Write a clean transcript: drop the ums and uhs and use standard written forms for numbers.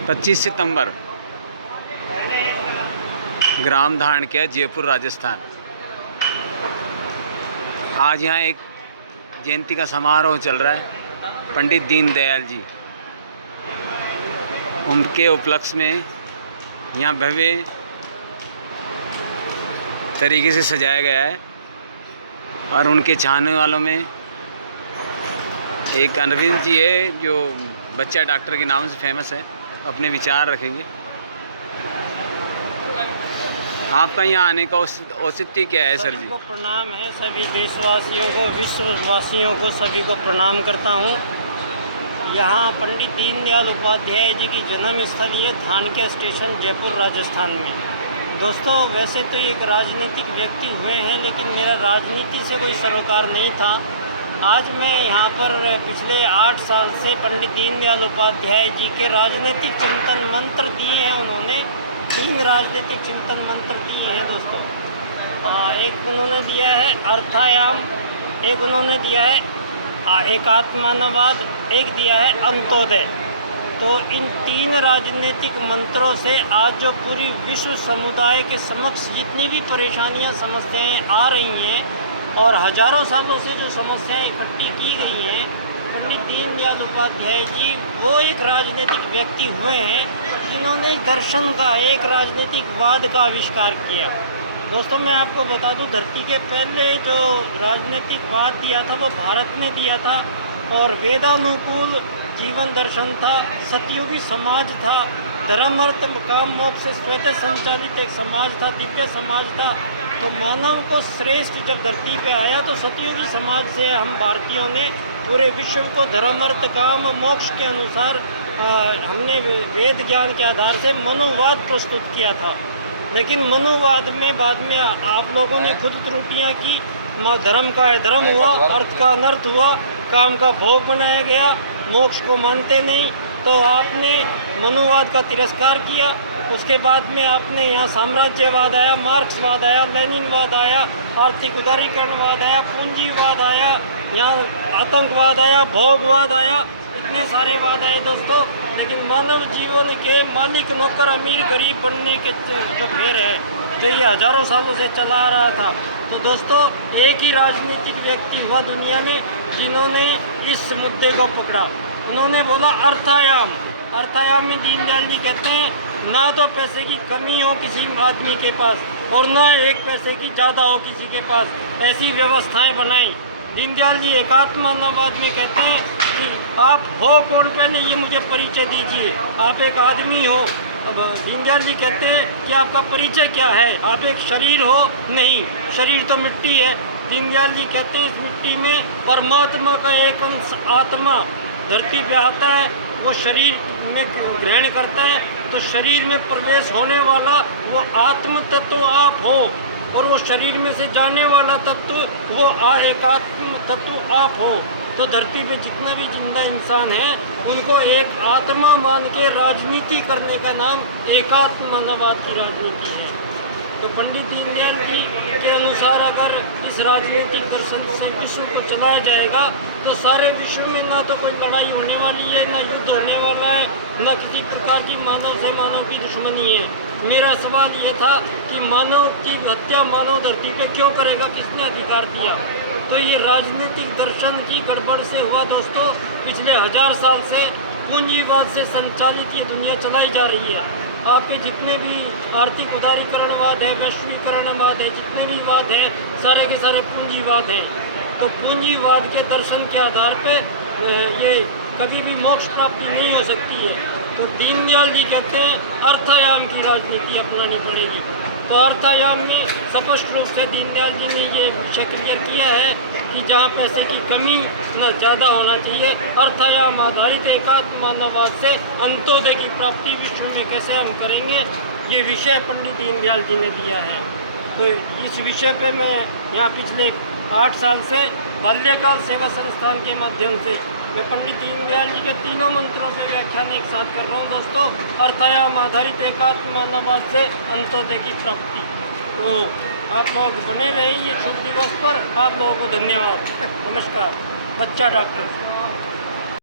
25 सितंबर, ग्राम धारणक्या, जयपुर, राजस्थान। आज यहाँ एक जयंती का समारोह चल रहा है। पंडित दीनदयाल जी, उनके उपलक्ष्य में यहाँ भव्य तरीके से सजाया गया है और उनके चाहने वालों में एक अरविंद जी है जो बच्चा डॉक्टर के नाम से फेमस है, अपने विचार रखेंगे। आपका यहाँ आने का औचित्य क्या है सर जी? को प्रणाम है, सभी देशवासियों को, विश्ववासियों को, सभी को प्रणाम करता हूँ। यहाँ पंडित दीनदयाल उपाध्याय जी की जन्म स्थली है धानक्या स्टेशन, जयपुर, राजस्थान में। दोस्तों, वैसे तो एक राजनीतिक व्यक्ति हुए हैं, लेकिन मेरा राजनीति से कोई सरोकार नहीं था। आज मैं यहाँ पर पिछले 8 साल से पंडित दीनदयाल उपाध्याय जी के राजनीतिक चिंतन मंत्र दिए हैं। उन्होंने 3 राजनीतिक चिंतन मंत्र दिए हैं दोस्तों। एक उन्होंने दिया है अर्थायाम, एक उन्होंने दिया है एकात्मानवाद, एक दिया है अंत्योदय। तो इन 3 राजनीतिक मंत्रों से आज जो पूरी विश्व समुदाय के समक्ष जितनी भी परेशानियां, समस्याएं आ रही हैं और हजारों सालों से जो समस्याएं इकट्ठी की गई हैं, पंडित दीनदयाल उपाध्याय जी वो एक राजनीतिक व्यक्ति हुए हैं जिन्होंने दर्शन का, एक राजनीतिक वाद का आविष्कार किया। दोस्तों, मैं आपको बता दूं, धरती के पहले जो राजनीतिक वाद दिया था वो भारत ने दिया था और वेदानुकूल जीवन दर्शन था, सतयुगी समाज था, धर्म अर्थ काम मोक्ष से स्वतः संचालित एक समाज था, दिव्य समाज था। तो मानव को श्रेष्ठ जब धरती पे आया तो सतयुगी समाज से हम भारतीयों ने पूरे विश्व को धर्म अर्थ काम मोक्ष के अनुसार हमने वेद ज्ञान के आधार से मनोवाद प्रस्तुत किया था। लेकिन मनोवाद में बाद में आप लोगों ने खुद त्रुटियाँ की। धर्म का अधर्म हुआ, अर्थ का अनर्थ हुआ, काम का भोग बनाया गया, मोक्ष को मानते नहीं, तो आपने मनोवाद का तिरस्कार किया। उसके बाद में आपने यहाँ साम्राज्यवाद आया, मार्क्सवाद आया, लेनिनवाद आया, आर्थिक उदारीकरणवाद आया, पूंजीवाद आया, यहाँ आतंकवाद आया, भोगवाद आया, इतने सारे वाद आए दोस्तों। लेकिन मानव जीवन के मालिक नौकर अमीर गरीब बनने के जो फेर है, जो ये हजारों सालों से चला रहा था, तो दोस्तों एक ही राजनीतिक व्यक्ति हुआ दुनिया में जिन्होंने इस मुद्दे को पकड़ा। उन्होंने बोला अर्थायाम। अर्थायाम में दीनदयाल जी कहते हैं ना तो पैसे की कमी हो किसी आदमी के पास और ना एक पैसे की ज़्यादा हो किसी के पास, ऐसी व्यवस्थाएं बनाई। दीनदयाल जी एकात्मवाद में कहते हैं कि आप हो कौन, पहले ये मुझे परिचय दीजिए। आप एक आदमी हो। अब दीनदयाल जी कहते हैं कि आपका परिचय क्या है? आप एक शरीर हो? नहीं, शरीर तो मिट्टी है। दीनदयाल जी कहते हैं इस मिट्टी में परमात्मा का एक अंश आत्मा धरती पे आता है, वो शरीर में ग्रहण करता है, तो शरीर में प्रवेश होने वाला वो आत्म तत्व आप हो और वो शरीर में से जाने वाला तत्व वो एकात्म तत्व आप हो। तो धरती पे जितना भी जिंदा इंसान है उनको एक आत्मा मान के राजनीति करने का नाम एकात्मवाद की राजनीति है। तो पंडित दीनदयाल जी के अनुसार अगर इस राजनीतिक दर्शन से विश्व को चलाया जाएगा तो सारे विश्व में ना तो कोई लड़ाई होने वाली है, ना युद्ध होने वाला है, ना किसी प्रकार की मानव से मानव की दुश्मनी है। मेरा सवाल ये था कि मानव की हत्या मानव धरती पे क्यों करेगा, किसने अधिकार दिया? तो ये राजनीतिक दर्शन की गड़बड़ से हुआ दोस्तों। पिछले 1000 साल से पूंजीवाद से संचालित ये दुनिया चलाई जा रही है। आपके जितने भी आर्थिक उदारीकरणवाद है, वैश्वीकरणवाद है, जितने भी वाद हैं, सारे के सारे पूंजीवाद हैं। तो पूंजीवाद के दर्शन के आधार पे ये कभी भी मोक्ष प्राप्ति नहीं हो सकती है। तो दीनदयाल जी कहते हैं अर्थायाम की राजनीति अपनानी पड़ेगी। तो अर्थायाम में स्पष्ट रूप से दीनदयाल जी ने ये विषय क्लियर किया है कि जहाँ पैसे की कमी न ज़्यादा होना चाहिए। अर्थायाम आधारित एकात्मवाद से अंत्योदय की प्राप्ति विश्व में कैसे हम करेंगे, ये विषय पंडित दीनदयाल जी ने दिया है। तो इस विषय पे मैं यहाँ पिछले 8 साल से बाल्यकाल सेवा संस्थान के माध्यम से मैं पंडित दीनदयाल जी के 3 मंत्रों से व्याख्यान एक साथ कर रहा हूँ दोस्तों। अर्थायाम आधारित एकात्मवाद से अंत्योदय की प्राप्ति। तो आप लोग बने रहिए शुभ दिवस पर। आप लोगों को धन्यवाद। नमस्कार। बच्चा डॉक्टर।